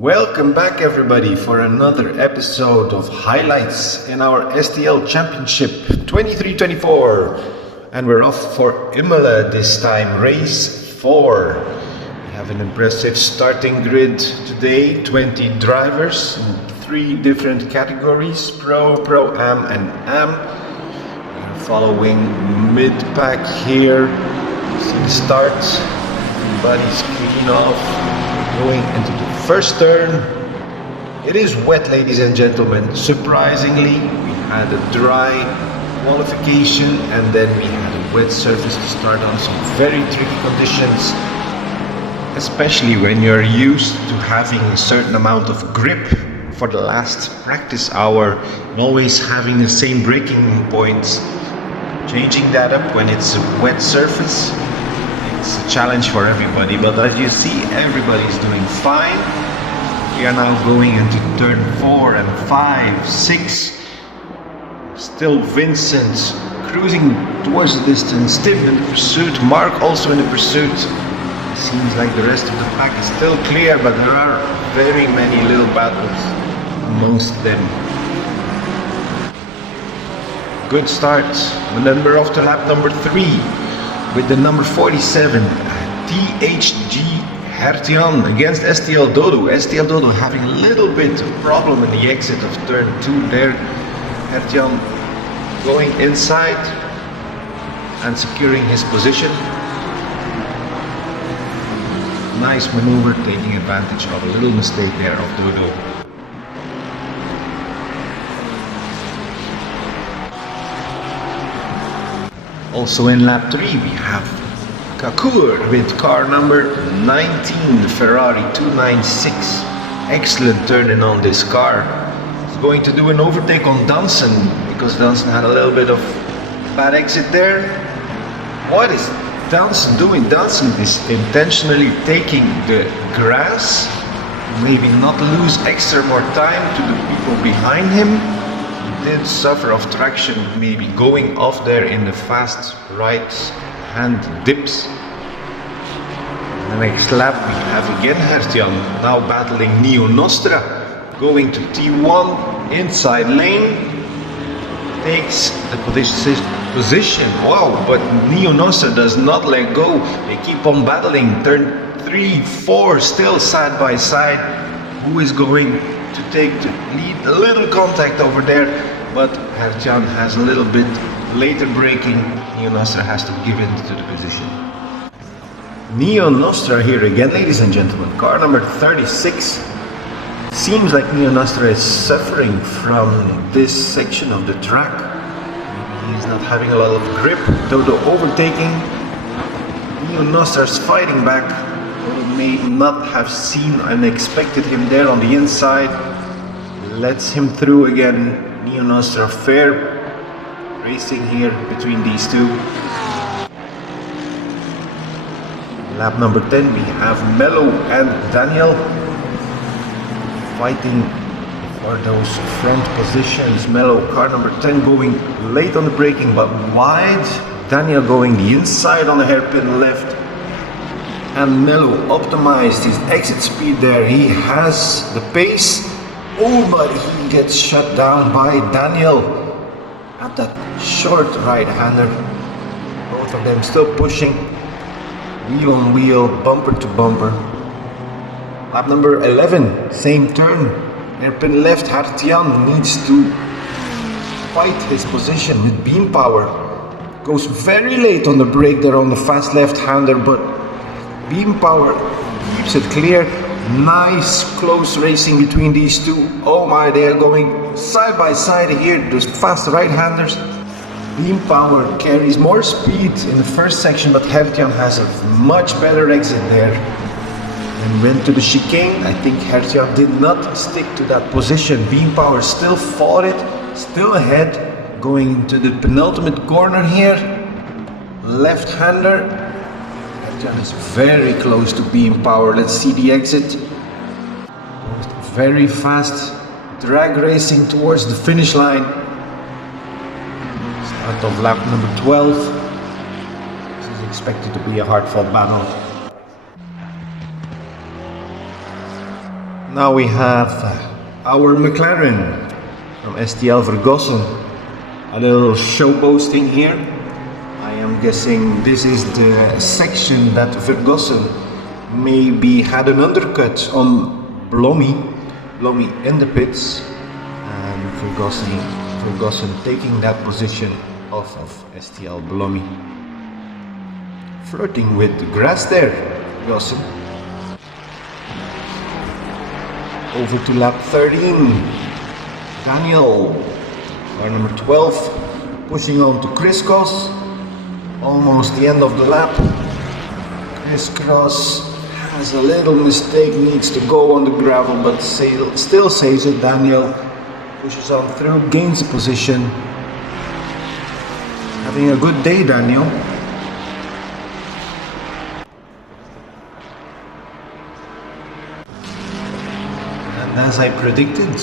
Welcome back everybody for another episode of highlights in our STL Championship 23-24, and we're off for Imola this time, race 4. We have an impressive starting grid today, 20 drivers in 3 different categories, Pro, Pro-Am and Am. We're following mid-pack here. See the start, everybody's clean off. Going into the first turn. It is wet, ladies and gentlemen. Surprisingly, we had a dry qualification and then we had a wet surface to start on. Some very tricky conditions, especially when you're used to having a certain amount of grip for the last practice hour and always having the same braking points. Changing that up when it's a wet surface, it's a challenge for everybody, but as you see, everybody's doing fine. We are now going into turn 4 and 5, 6. Still Vincent cruising towards the distance, Tim in the pursuit, Mark also in the pursuit. Seems like the rest of the pack is still clear, but there are very many little battles amongst them. Good start. Remember, after lap number 3 with the number 47, THG Hertian against STL Dodo. STL Dodo having a little bit of problem in the exit of turn 2 there. Hertian going inside and securing his position. Nice maneuver, taking advantage of a little mistake there of Dodo. Also in lap 3 we have Kakur with car number 19, Ferrari 296. Excellent turning on this car. He's going to do an overtake on Danson because Danson had a little bit of bad exit there. What is Danson doing? Danson is intentionally taking the grass, maybe not lose extra more time to the people behind him. Did suffer of traction, maybe going off there in the fast right hand dips. The next lap we have again Hertian now battling Neo Nostra, going to T1 inside lane, takes the position. Wow, but Neo Nostra does not let go. They keep on battling. Turn 3, 4 still side by side. Who is going to take the lead? A little contact over there, but Hertian has a little bit later braking. Neo Nostra has to give in to the position. Neo Nostra here again, ladies and gentlemen. Car number 36. Seems like Neo Nostra is suffering from this section of the track. Maybe he's not having a lot of grip. Dodo overtaking. Neo Nostra's fighting back. Dodo may not have seen and expected him there on the inside. Lets him through again. Neo Nostra fair racing here between these two. Lap number 10 we have Mello and Daniel fighting for those front positions. Mello, car number 10, going late on the braking but wide. Daniel going the inside on the hairpin left. And Mello optimized his exit speed there. He has the pace. Oh, but he gets shut down by Daniel at that short right-hander. Both of them still pushing, wheel on wheel, bumper to bumper. Lap number 11, same turn. Hairpin left, Hertian needs to fight his position with beam power. Goes very late on the brake there on the fast left-hander, but beam power keeps it clear. Nice close racing between these two. Oh my, they are going side by side here, those fast right-handers. Beam power carries more speed in the first section, but Hertian has a much better exit there. And went to the chicane. I think Hertian did not stick to that position. Beam power still fought it, still ahead. Going into the penultimate corner here. Left-hander. Is very close to beam power. Let's see the exit. Very fast drag racing towards the finish line. Start of lap number 12. This is expected to be a hard-fought battle. Now we have our McLaren from STL Vergossen. A little show boasting here. I am guessing this is the section that Vergossen maybe had an undercut on Blomi in the pits, and Vergossen taking that position off of STL Blomi. Flirting with the grass there, Vergossen. Over to lap 13. Daniel, car number 12, pushing on to Crisscross. Almost the end of the lap. Crisscross has a little mistake, needs to go on the gravel, but still saves it. Daniel pushes on through, gains a position. Having a good day, Daniel. And as I predicted,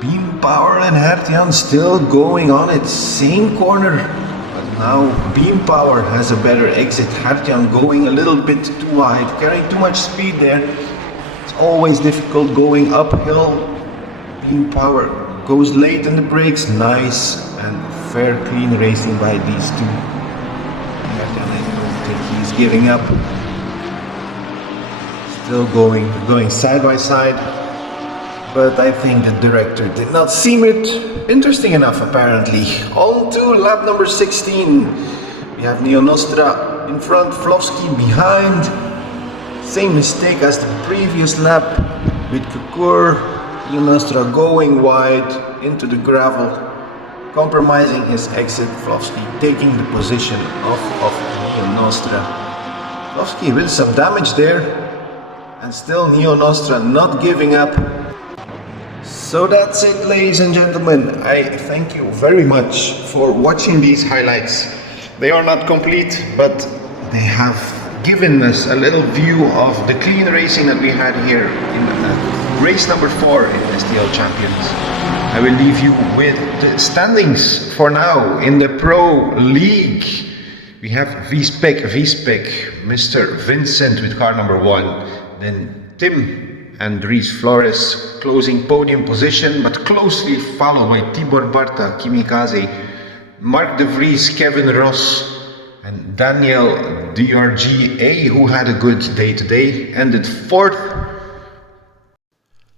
Beam Power and Hertjan still going on it, same corner. But now Beam Power has a better exit. Hertjan going a little bit too wide, carrying too much speed there. It's always difficult going uphill. Beam Power goes late in the brakes. Nice and fair, clean racing by these two. Hertjan, I don't think he's giving up. Still going side by side. But I think the director did not seem it interesting enough, apparently. On to lap number 16. We have Neo Nostra in front, Flowski behind. Same mistake as the previous lap with Kukur. Neo Nostra going wide into the gravel, compromising his exit. Flowski taking the position of Neo Nostra. Flowski with some damage there, and still Neo Nostra not giving up. So that's it, ladies and gentlemen. I thank you very much for watching these highlights. They are not complete, but they have given us a little view of the clean racing that we had here in race number 4 in STL Champions. I will leave you with the standings for now in the Pro League. We have V-Spec, Mr. Vincent with car number 1, then Tim and Dries Flores closing podium position, but closely followed by Tibor Barta, Kimikaze, Mark de Vries, Kevin Ross, and Daniel DRGA, who had a good day today, ended 4th.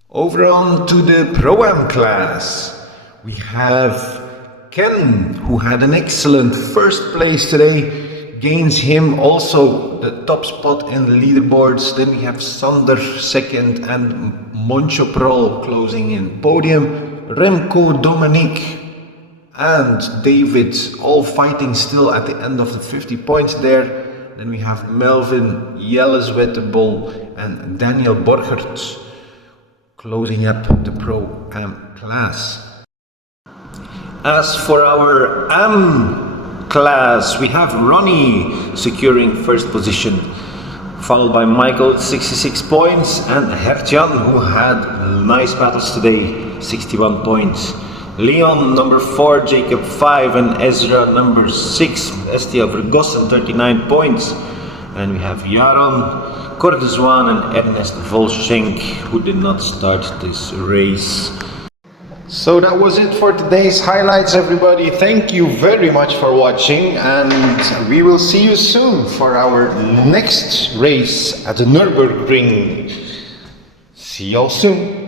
Over on to the Pro-Am class. We have Ken, who had an excellent first place today, gains him also the top spot in the leaderboards. Then we have Sander second and Moncho Prol closing in podium. Remco, Dominique and David all fighting still at the end of the 50 points there. Then we have Melvin, Jelle Wettebol and Daniel Borgert closing up the Pro-Am class. As for our Am class, we have Ronnie securing first position, followed by Michael 66 points and Hertjan, who had nice battles today, 61 points. Leon number 4, Jacob 5 and Ezra number 6, STL Vergossen 39 points. And we have Jaron, Kordeswan and Ernest Volschenk, who did not start this race. So that was it for today's highlights, everybody. Thank you very much for watching, and we will see you soon for our next race at the Nürburgring. See y'all soon.